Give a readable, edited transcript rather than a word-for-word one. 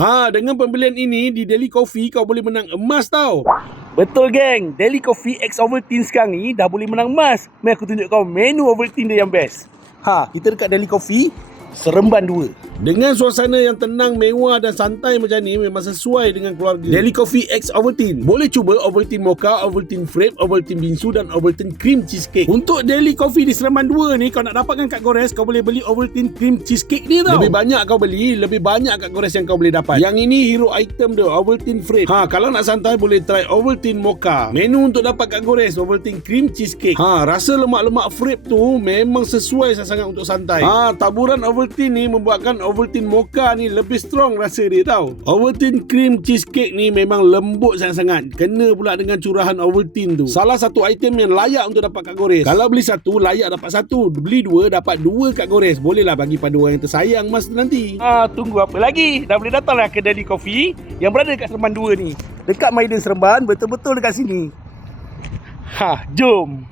Dengan pembelian ini di Daily Coffee kau boleh menang emas tau. Betul geng, Daily Coffee X Ovaltine sekarang ni dah boleh menang emas. Mari aku tunjuk kau menu Ovaltine dia yang best. Kita dekat Daily Coffee, Seremban 2. Dengan suasana yang tenang, mewah dan santai macam ni memang sesuai dengan keluarga. Daily Coffee X Ovaltine. Boleh cuba Ovaltine Mocha, Ovaltine Frappe, Ovaltine Bingsu dan Ovaltine Cream Cheesecake. Untuk Daily Coffee di Seremban 2 ni, kau nak dapatkan kad gores, kau boleh beli Ovaltine Cream Cheesecake ni tau. Lebih banyak kau beli, lebih banyak kad gores yang kau boleh dapat. Yang ini hero item dia, Ovaltine Frappe. Kalau nak santai boleh try Ovaltine Mocha. Menu untuk dapat kad gores, Ovaltine Cream Cheesecake. Rasa lemak-lemak Frappe tu memang sesuai sangat untuk santai. Taburan Ovaltine ni membuatkan Ovaltine Mocha ni lebih strong rasa dia tau. Ovaltine Cream Cheesecake ni memang lembut sangat-sangat. Kena pula dengan curahan Ovaltine tu. Salah satu item yang layak untuk dapat kad gores. Kalau beli satu, layak dapat satu. Beli dua, dapat dua kad gores. Bolehlah bagi pada orang yang tersayang mas nanti. Tunggu apa lagi? Dah boleh datanglah ke Daily Coffee yang berada dekat Seremban 2 ni. Dekat Maiden Seremban, betul-betul dekat sini. Jom.